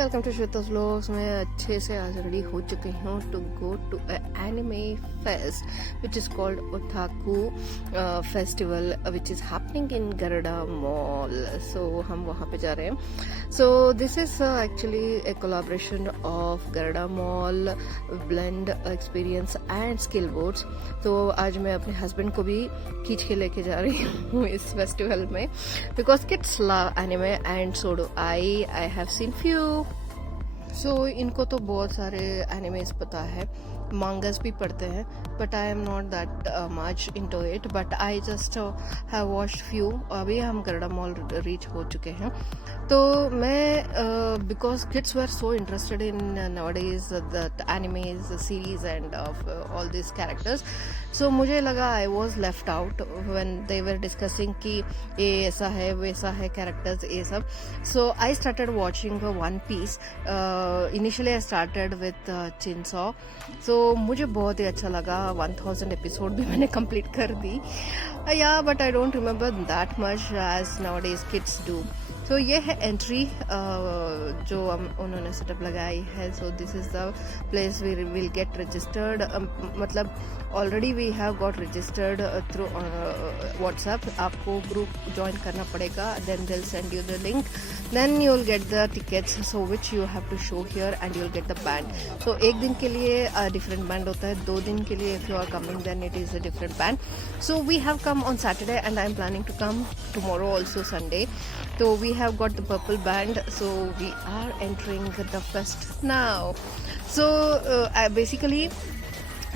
Welcome to श्वेता's vlogs. मैं अच्छे से आज रेडी हो चुकी हूँ to go to anime fest which is called otaku festival which is happening in Garuda Mall. So हम वहाँ पे जा रहे हैं। So this is actually a collaboration of Garuda Mall, blend experience and skill boards. तो आज मैं अपने हस्बैंड को भी खींच के लेके जा रही हूँ इस फेस्टिवल में, because kids love anime and so do I have seen few. So इनको तो बहुत सारे एनिमेज पता है, मांगास भी पढ़ते हैं, but I am not that much into it, but I just have watched few. अभी हम गरुड़ा मॉल रीच हो चुके हैं। तो मैं because kids were so interested in nowadays that animes series and of all this characters, so मुझे लगा I was left out when they were discussing कि ये ऐसा है वैसा है कैरेक्टर्स ये सब। So I started watching One Piece. Initially I started with Chainsaw. So मुझे बहुत ही अच्छा लगा। 1000 एपिसोड भी मैंने कंप्लीट कर दी या, but I don't remember that much as nowadays kids do. तो ये है एंट्री जो उन्होंने सेटअप लगाई है। So this is the place we will get registered, मतलब already we have got registered through WhatsApp. आपको ग्रुप ज्वाइन करना पड़ेगा, then they'll send you the link, then you will get the tickets, so which you have to show here and you will get the band. सो एक दिन के लिए different band होता है, 2 दिन के लिए if you are coming then it is a different band. So we have come on Saturday and I am planning to come tomorrow also Sunday. So we have got the purple band, so we are entering the fest now. So basically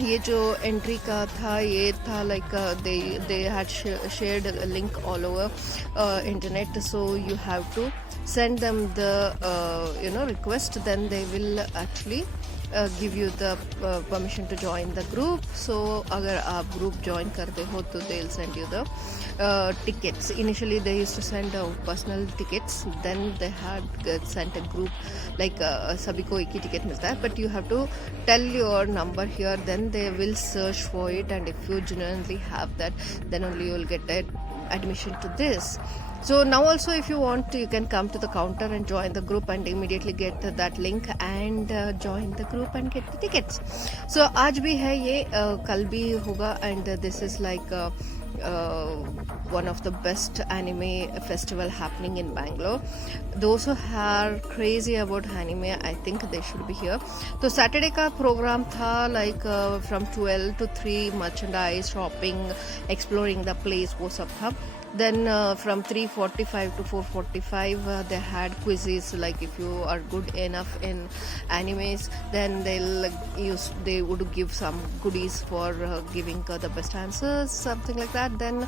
ये जो entry का था ये था like they had shared a link all over internet, so you have to send them the request, then they will actually give you the permission to join the group. So अगर आप group join करते हो तो they'll send you the tickets. Initially they used to send personal tickets, then they had sent a group like सभी को एक ही ticket मिलता है, but you have to tell your number here, then they will search for it, and if you genuinely have that, then only you will get admission to this. So now also if you want to, you can come to the counter and join the group and immediately get that link and join the group and get the tickets. So आज भी है ये, कल भी होगा, and this is like one of the best anime festival happening in Bangalore. Those who are crazy about anime, I think they should be here. तो Saturday का program था like from 12 to 3 merchandise shopping, exploring the place, वो सब था. Then from 3:45 to 4:45 they had quizzes, like if you are good enough in animes, then they would give some goodies for giving the best answers, something like that. Then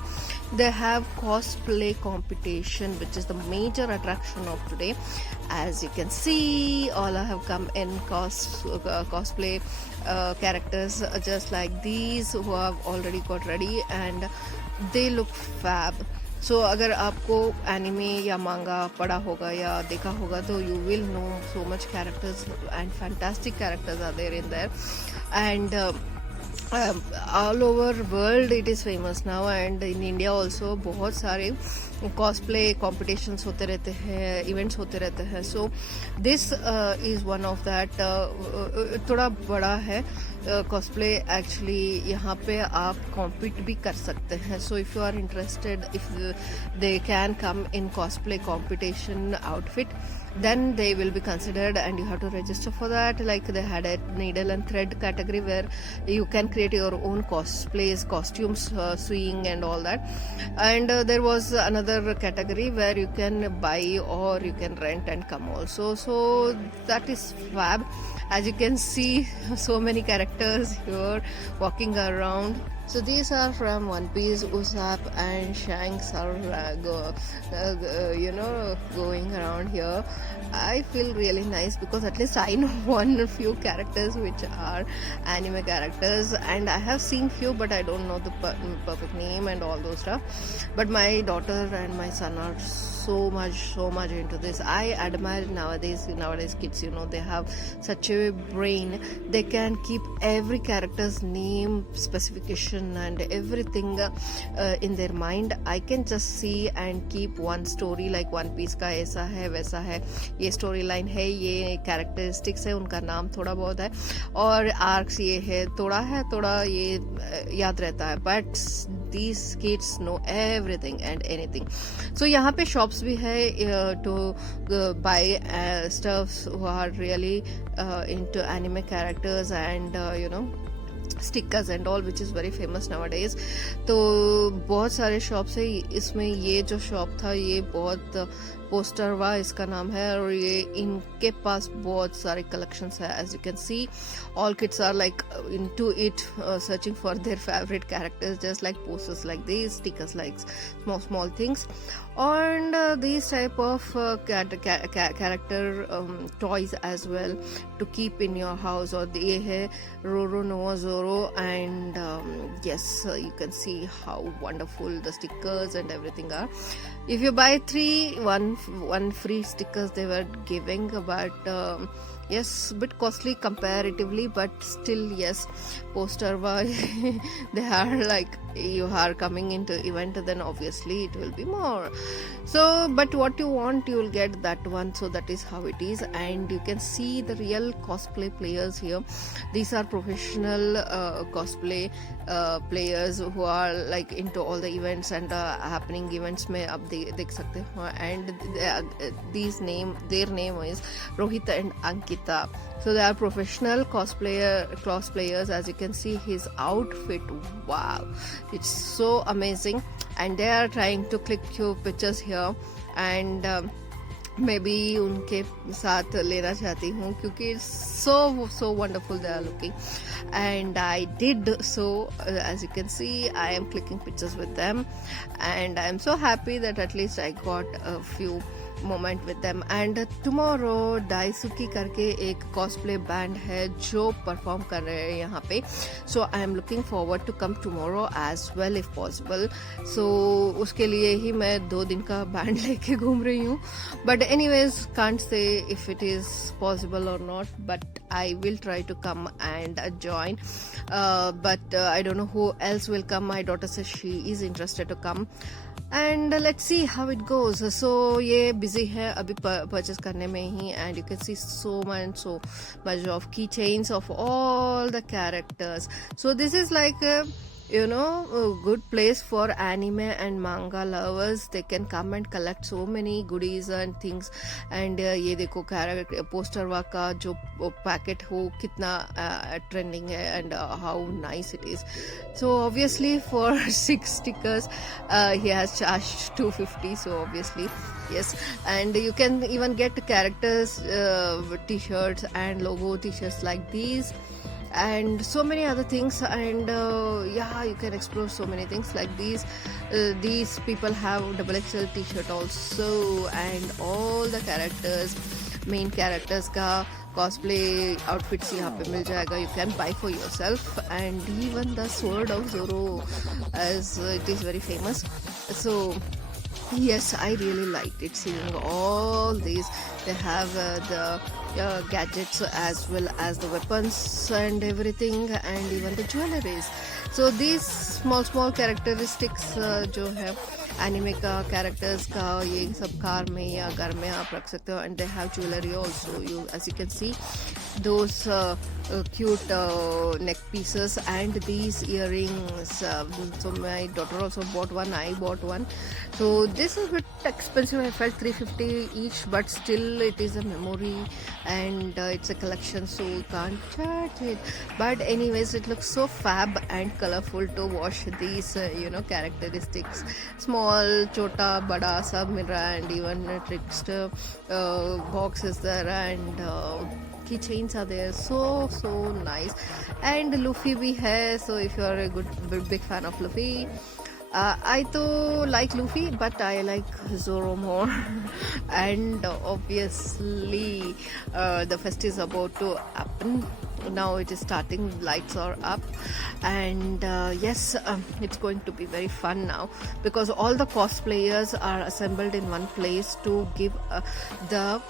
they have cosplay competition, which is the major attraction of today. As you can see, all have come in cosplay characters just like these, who have already got ready and they look fab. So अगर आपको anime या मांगा पढ़ा होगा या देखा होगा तो you will know so much characters and fantastic characters are there in there, and all over world it is famous now, and in India also बहुत सारे cosplay competitions होते रहते हैं, events होते रहते हैं. So this is one of that. थोड़ा बड़ा है cosplay actually. यहाँ पे आप compete भी कर सकते हैं. So if you are interested, if they can come in cosplay competition outfit, then they will be considered and you have to register for that. Like they had a needle and thread category where you can create your own cosplays, costumes, sewing and all that. And there was another category where you can buy or you can rent and come also. So that is fab. As you can see, so many characters here walking around. So these are from One Piece. Usopp and Shanks are going around here. I feel really nice because at least I know one few characters which are anime characters, and I have seen few but I don't know the perfect name and all those stuff. But my daughter and my son are so much into this. I admire nowadays kids, they have such a brain. They can keep every character's name, specification, emotion and everything in their mind. I can just see and keep one story like One Piece का ऐसा है वैसा है, ये story line है, ये characteristics है, उनका नाम थोड़ा बहुत है और arcs ये है थोड़ा ये याद रहता है, but these kids know everything and anything. So यहाँ पे shops भी है to buy stuffs who are really into anime characters and stickers and all, which is very famous nowadays. तो बहुत सारे शॉप्स है इसमें. ये जो शॉप था ये बहुत पोस्टरवा इसका नाम है और ये इनके पास बहुत सारे कलेक्शंस है. As you can see all kids are like into it, searching for their favorite characters, just like posters like these, stickers like small things, and these type of character toys as well to keep in your house. Or ये है Roro Noah Zoro, and yes, you can see how wonderful the stickers and everything are. If you buy 3, one free stickers they were giving, but yes, bit costly comparatively, but still yes, poster they are like, you are coming into event, then obviously it will be more. So but what you want you will get that one. So that is how it is. And you can see the real cosplay players here. These are professional cosplay players who are like into all the events and happening events में आप देख सकते हो. And their name is Rohit and Ankita. So they are professional cosplayers. As you can see his outfit, wow, it's so amazing. And they are trying to click few pictures here, and मैं भी उनके साथ लेना चाहती हूँ क्योंकि so wonderful they are looking. And I did so. As you can see, I am clicking pictures with them, and I am so happy that at least I got a few moment with them. And tomorrow Daisuki करके एक cosplay band है जो perform कर रहे हैं यहाँ पे. So I am looking forward to come tomorrow as well if possible. So उसके लिए ही मैं 2 दिन का band लेके घूम रही हूँ. But anyways, can't say if it is possible or not, but I will try to come and join. But I don't know who else will come. My daughter says she is interested to come. And let's see how it goes. So ये busy है अभी purchase करने में ही. And you can see so much of keychains of all the characters. So this is like a good place for anime and manga lovers. They can come and collect so many goodies and things. And ये देखो character poster का जो packet हो कितना trending है, and how nice it is. So obviously for 6 stickers he has charged 250. So obviously yes. And you can even get characters t-shirts and logo t-shirts like these, and so many other things. And yeah, you can explore so many things like these. These people have XXL t-shirt also, and all the characters, main characters का cosplay outfits यहाँ पे मिल जाएगा. You can buy for yourself. And even the sword of Zoro, as it is very famous. So yes, I really liked it, seeing all these. They have the gadgets as well as the weapons and everything, and even the jewelries. So these small characteristics जो है anime का characters का, ये सब car में या घर में आप रख सकते हो. And they have jewelry also. As you can see, those cute neck pieces and these earrings. So my daughter also bought one, I bought one. So this is a bit expensive. I felt 350 each, but still it is a memory and it's a collection, so you can't judge it. But anyways, it looks so fab and colorful to watch these characteristics. Small, chota, bada sab mil raha hai, and even a trickster box is there, and keychains are there. So nice. And Luffy bhi hai. So if you are a big fan of Luffy, I too like Luffy, but I like Zoro more. And obviously the fest is about to happen. now it is starting, lights are up, and yes, it's going to be very fun now, because all the cosplayers are assembled in one place to give the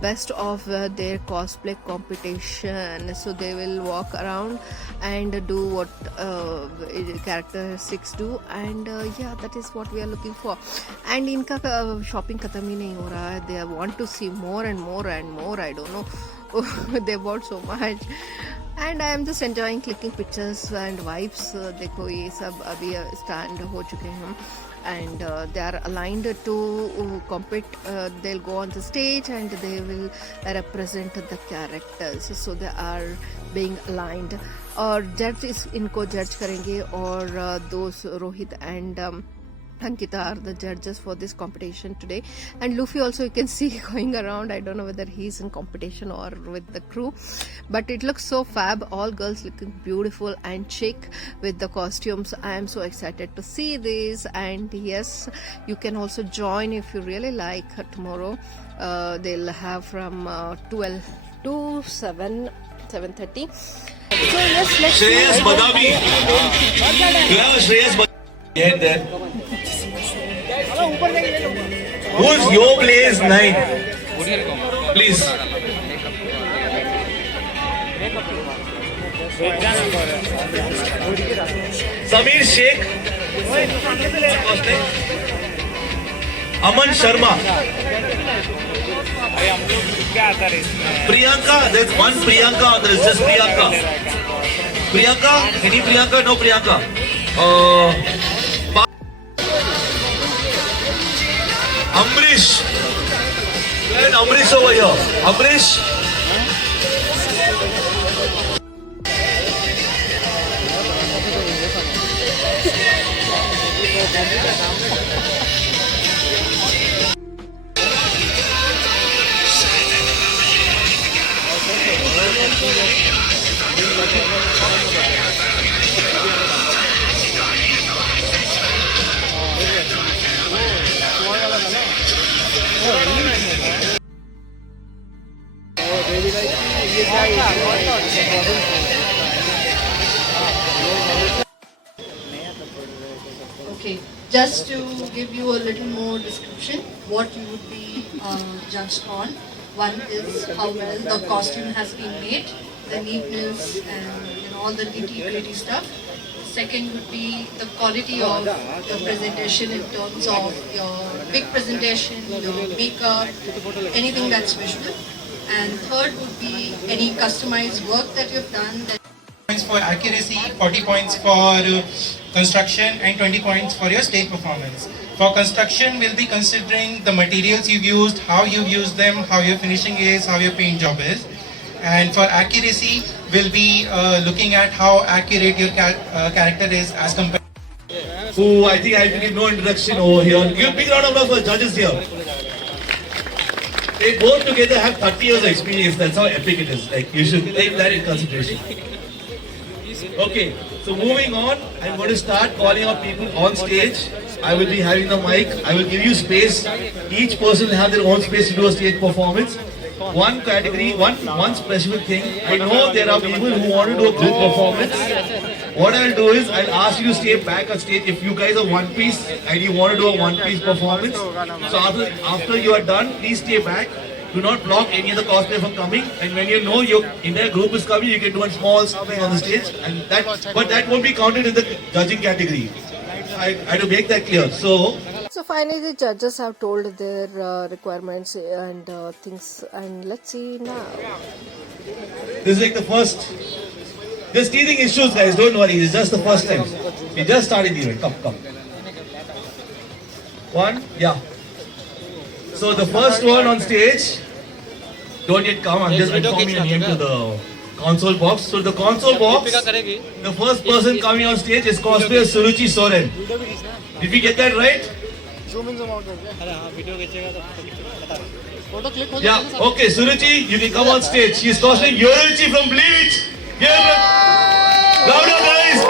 best of their cosplay competition. So they will walk around and do what characteristics do, and yeah, that is what we are looking for. And इनका shopping खत्म ही नहीं हो रहा है. They want to see more and more and more. I don't know. They bought so much, and I am just enjoying clicking pictures and vibes. देखो ये सब अभी stand हो चुके हैं, and they are aligned to compete. They'll go on the stage and they will represent the characters. So they are being aligned. और judges इनको judge करेंगे, और those Rohit and Ankita are the judges for this competition today. And Luffy also you can see going around. I don't know whether he's in competition or with the crew, but it looks so fab. All girls looking beautiful and chic with the costumes. I am so excited to see this. And yes, you can also join if you really like. Tomorrow they'll have from 12 to 7:30. So yes, let's Shreyas Badami. Yeah, Shreyas Badami. Get there. Who's your place 9? Please. Samir Sheikh. Aman Sharma. Priyanka. There's one Priyanka. There's just Priyanka. Priyanka? Any Priyanka? No Priyanka. Amrish. Where is Amrish over here? Amrish. Okay, just to give you a little more description, what you would be judged on. One is how well the costume has been made, the neatness and all the nitty-gritty stuff. Second would be the quality of the presentation in terms of your big presentation, your makeup, anything that's visual. And third would be any customized work that you've done. Points for accuracy, 40 points for construction, and 20 points for your stage performance. For construction, we'll be considering the materials you've used, how you've used them, how your finishing is, how your paint job is. And for accuracy, we'll be looking at how accurate your character is as compared. Who I think I have to give no introduction over here. Give a big round of applause for judges here. They both together have 30 years of experience. That's how epic it is. Like, you should take that in consideration. Okay, so moving on, I'm going to start calling out people on stage. I will be having the mic. I will give you space. Each person will have their own space to do a stage performance. One category, one specific thing. I know there are people who want to do a group performance. What I'll do is I'll ask you to stay back on stage if you guys are one piece and you want to do a one piece performance. So after you are done, please stay back. Do not block any of the cosplay from coming. And when you know your entire group is coming, you can do a small something on the stage. And but that won't be counted in the judging category. I had to make that clear. So finally the judges have told their requirements and things, and let's see now. This is like the first. There's teething issues, guys. Don't worry. It's just the first time. We just started the event. Come. One, yeah. So the first one on stage. Don't yet come. I'm just informing your name to the console box. So the console box. The first person coming on stage is cosplayer Suruchi Soren. Did we get that right? Yeah. Okay, Suruchi, you can come on stage. She's cosplaying Yoruichi from Bleach. Yeah, louder, guys.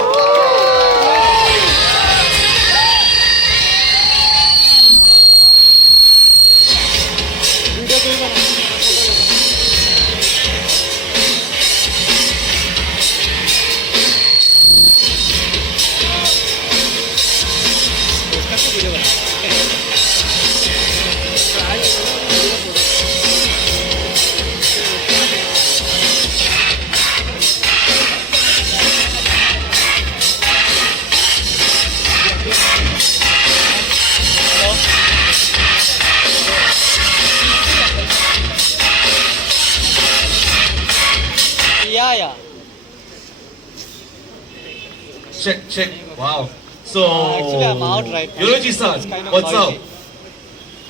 check. Wow. So, Actually, I'm out right now. Yuroji-san, It's kind of what's noisy. up?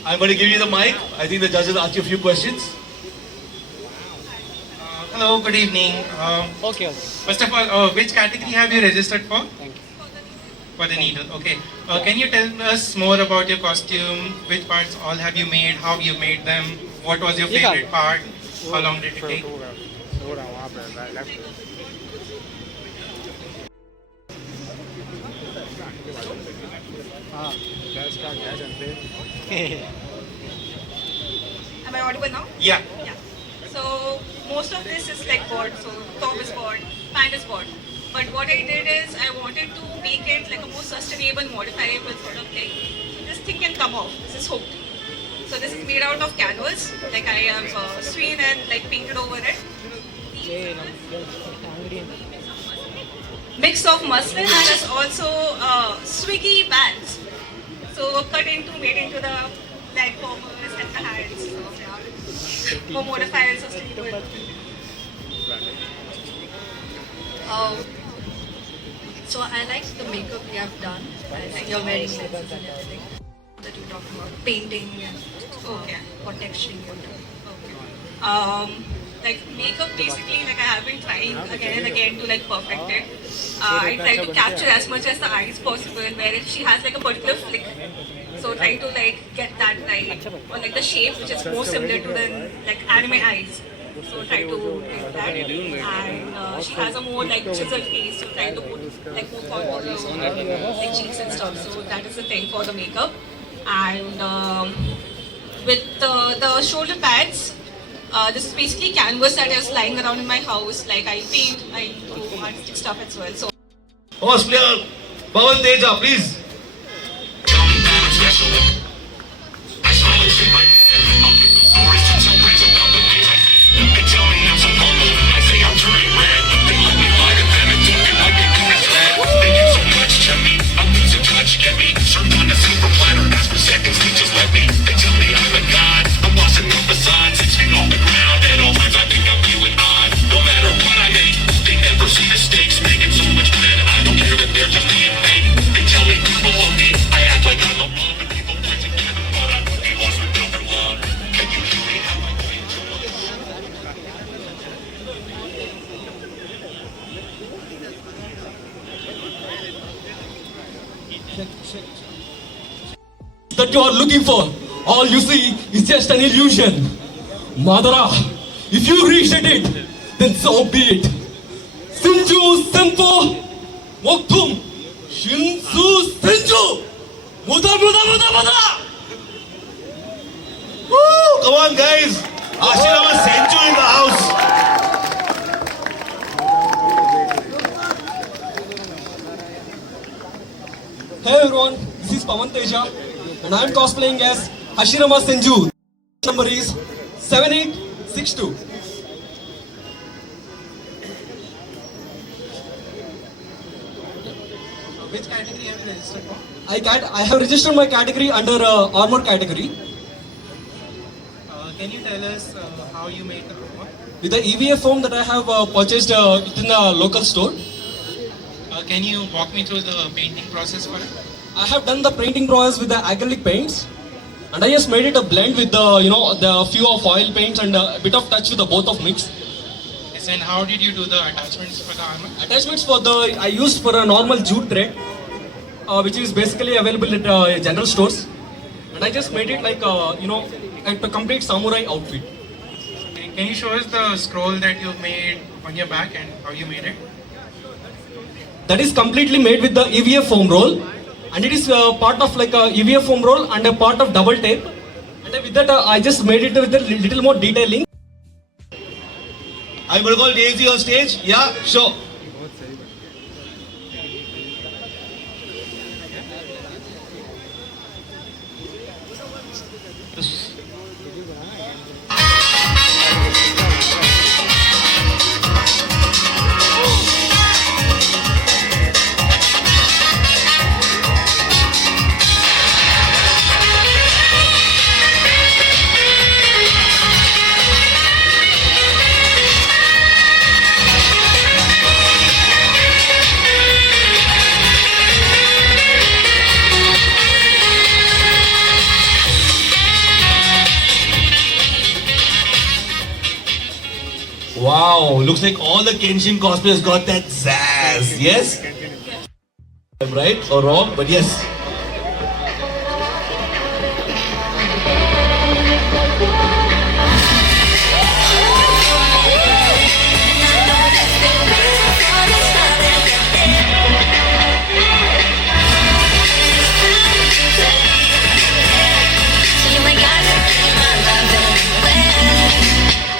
I'm going to give you the mic. I think the judges ask you a few questions. Hello, good evening. Okay. First of all, which category have you registered for? Thank you. For the needle, okay. Can you tell us more about your costume? Which parts all have you made? How you made them? What was your favorite part? How long did it take? Am I audible now? Yeah. Yeah. So most of this is like board. So top is board, pant is board. But what I did is I wanted to make it like a more sustainable, modifiable sort of thing. So this thing can come off. This is hooked. So this is made out of canvas. Like I have sween and like painted over it. Mix of muslin and there's also swiggy bands. So cut into, made into the leg warmers and the hands. So yeah, more modified and sustainable. So I like the makeup we have done. I see you're wearing lenses and everything. That you talked about painting and Okay. what texturing you've done. Like makeup basically like I have been trying again and again to like perfect it. I try to capture as much as the eyes possible where if she has like a particular flick. So try to like get that right or like the shape which is more similar to the like anime eyes. So try to get that and she has a more like chiseled face so try to put like more contours like cheeks and stuff. So that is the thing for the makeup and with the shoulder pads. This is basically canvas that is lying around in my house. Like I paint, I do artistic stuff as well. So Horse player, Pawan Teja, please. That you are looking for. All you see is just an illusion. Madara, if you reached it, then so be it. Senju Senpo Moktum Shinsu Senju Muda Muda Muda Muda. Woo! Come on, guys. Ashirama Senju in the house. Hey everyone, this is Pawan Teja and I am cosplaying as Hashirama Senju. Number is 7862. Which category have you registered for? I have registered my category under armor category. Can you tell us how you made the armor? With the EVA foam that I have purchased within the local store. Can you walk me through the painting process for it? I have done the painting process with the acrylic paints, and I just made it a blend with the the few of oil paints and a bit of touch with the both of mix. Yes, and how did you do the attachments for the armor? Attachments for the I used for a normal jute thread, which is basically available at general stores, and I just made it like a complete samurai outfit. Can you show us the scroll that you made on your back and how you made it? That is completely made with the EVA foam roll, and it is part of like a EVA foam roll and a part of double tape. And with that, I just made it with a little more detailing. I'm going to call Daisy on stage. Yeah, sure. Wow, looks like all the Kenshin cosplayers got that zazz. Yes? I'm right or wrong, but yes.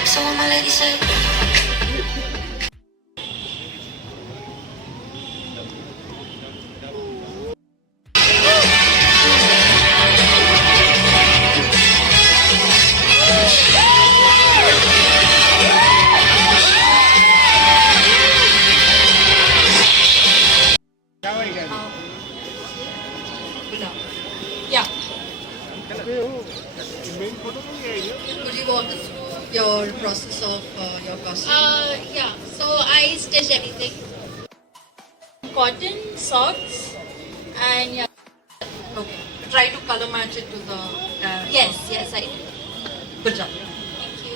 So what my lady say? Yeah. Could you walk us through your process of your costume? Yeah, so I stitched everything. Cotton, socks, and yeah. Okay. Try to color match it to the. Yes, I did. Good job. Thank you.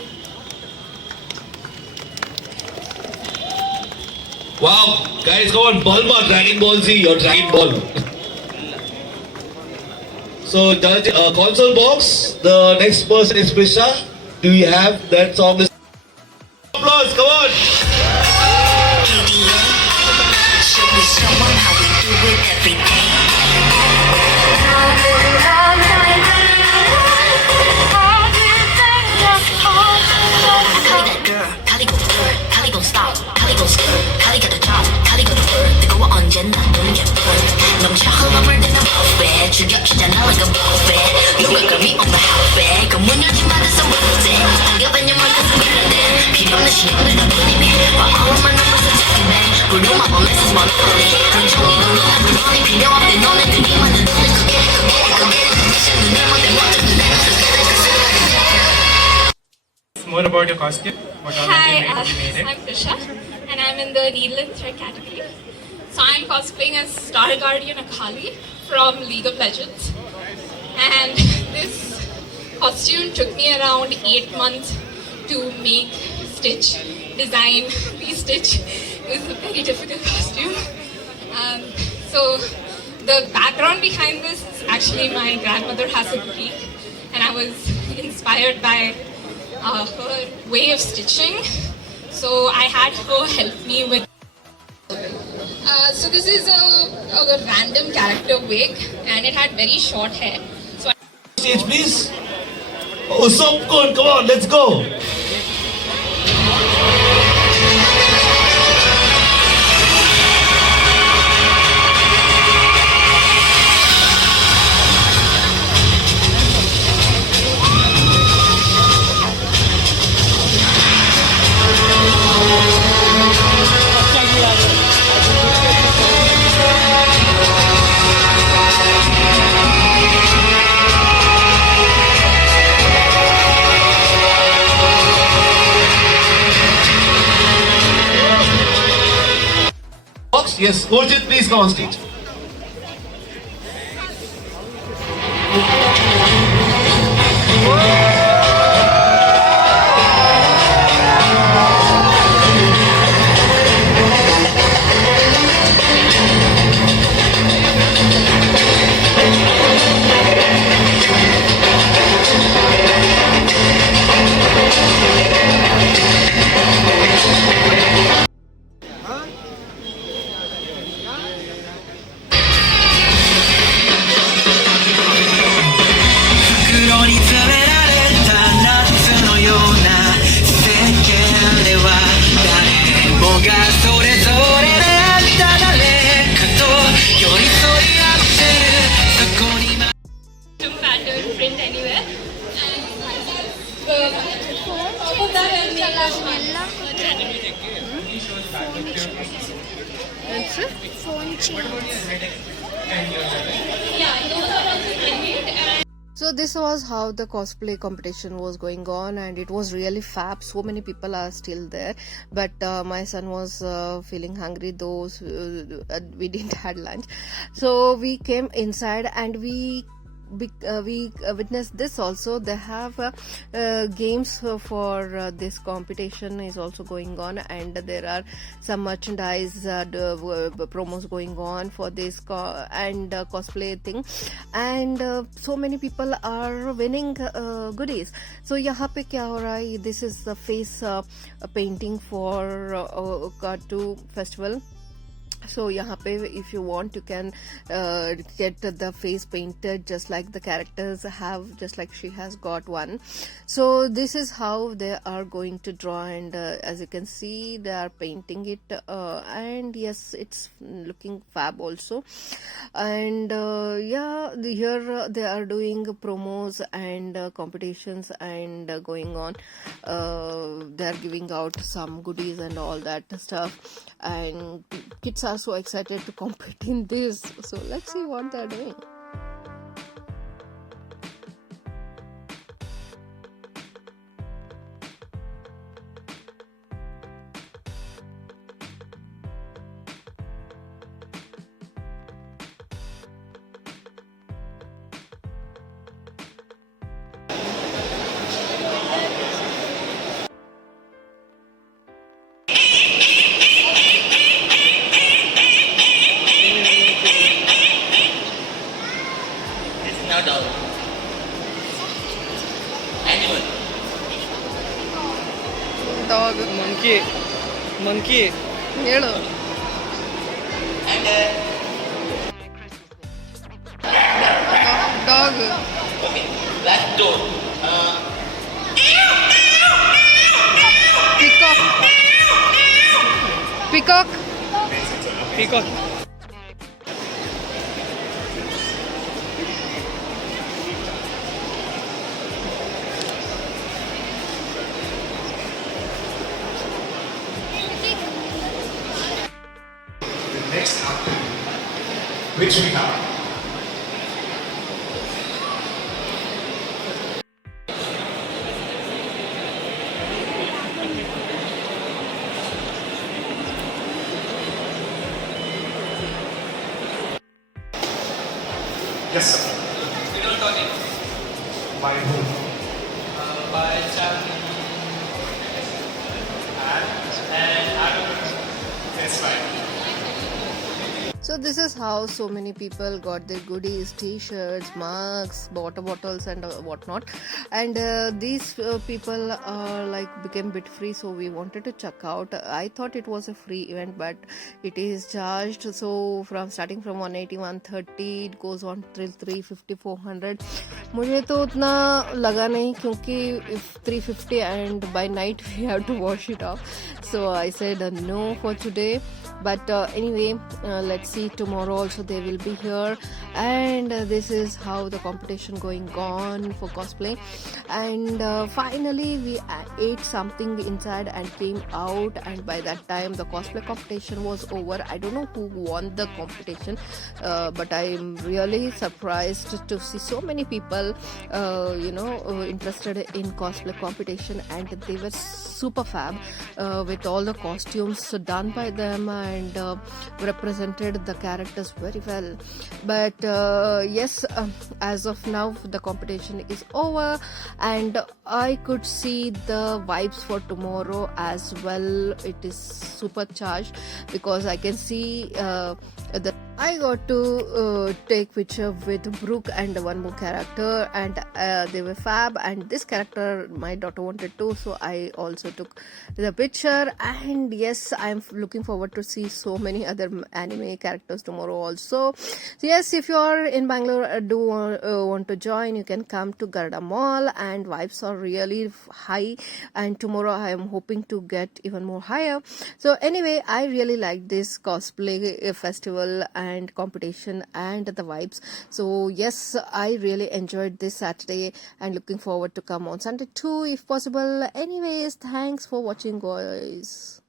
Wow, guys, go on. Bulma, Dragon Ball Z, your Dragon Ball. So, console box, the next person is Prisha. Do you have that song? Applause, come on. Show me someone how we do it every day. Cali that girl, Cali go flirt, Cali gon' stop, Cali gon' skirt, Cali got the job, Cali got the word. 뜨거워 언제나 눈이 예뻐. 넘쳐 흘러물 때는 perfect. 죽여주잖아 like a buffet. 누가 감히 on the hotbed. 그 문 열지 말아서 못해. 당겨봤냐 말까지 미련해. 필요 없는 신용을 다 돌리네. While all of my numbers are checking back. 굴욕만 보면서 monopoly. 그런 종이 눈이 나 불만이 필요 없대. 너네 등이만은 눈을 크게 눈을 못대 먼저 눈에 More about your costume. What all Hi, you made it. I'm Prisha, and I'm in the needle and thread category. So I'm cosplaying as Star Guardian Akali from League of Legends. And this costume took me around 8 months to make, stitch, design, restitch. It was a very difficult costume. So the background behind this is actually my grandmother has a boutique, and I was inspired by her way of stitching. So I had her help me with. So this is a random character wig, and it had very short hair. So Stage, please. Oh, so good. Come on, let's go. Yes, Urjit, please come on stage. pattern print anywhere. And top of that is yeah, those are also handmade. So this was how the cosplay competition was going on, and it was really fab. So many people are still there, but my son was feeling hungry, though we didn't had lunch. So we came inside and we we witnessed this also. They have games for this competition is also going on, and there are some merchandise promos going on for this and cosplay thing, and so many people are winning goodies. So यहाँ पे क्या हो रहा है? This is the face painting for Cartoon Festival. So यहाँ पे if you want you can get the face painted just like the characters have, just like she has got one. So this is how they are going to draw, and as you can see they are painting it, and yes, it's looking fab also. And yeah, here they are doing promos and competitions and going on. They are giving out some goodies and all that stuff, and kids are so excited to compete in this. So let's see what they're doing. Dog. Monkey. ಹೇಳು. Dog. Peacock. Peacock. Next activity, which we have. Yes, sir. By whom? By Chan. And Adam. That's right. So this is how so many people got their goodies, t-shirts, mugs, water bottles and whatnot. And these people like became bit free, so we wanted to check out. I thought it was a free event, but it is charged. So from starting from 180, 130, it goes on till 350, 400. मुझे तो उतना लगा नहीं, क्योंकि 350 and by night we have to wash it off. So I said no for today. But anyway, let's see, tomorrow also they will be here, and this is how the competition going on for cosplay. And finally we ate something inside and came out, and by that time the cosplay competition was over. I don't know who won the competition, but I'm really surprised to see so many people interested in cosplay competition, and they were super fab with all the costumes done by them, and represented the characters very well. But yes, as of now the competition is over, and I could see the vibes for tomorrow as well. It is supercharged because I can see the I got to take picture with Brooke and one more character, and they were fab, and this character my daughter wanted to, so I also took the picture. And yes, I'm looking forward to see so many other anime characters tomorrow also. So yes, if you are in Bangalore, do want to join, you can come to Garuda Mall, and vibes are really high, and tomorrow I am hoping to get even more higher. So anyway, I really like this cosplay festival and competition and the vibes. So yes, I really enjoyed this Saturday and looking forward to come on Sunday too if possible. Anyways, thanks for watching guys.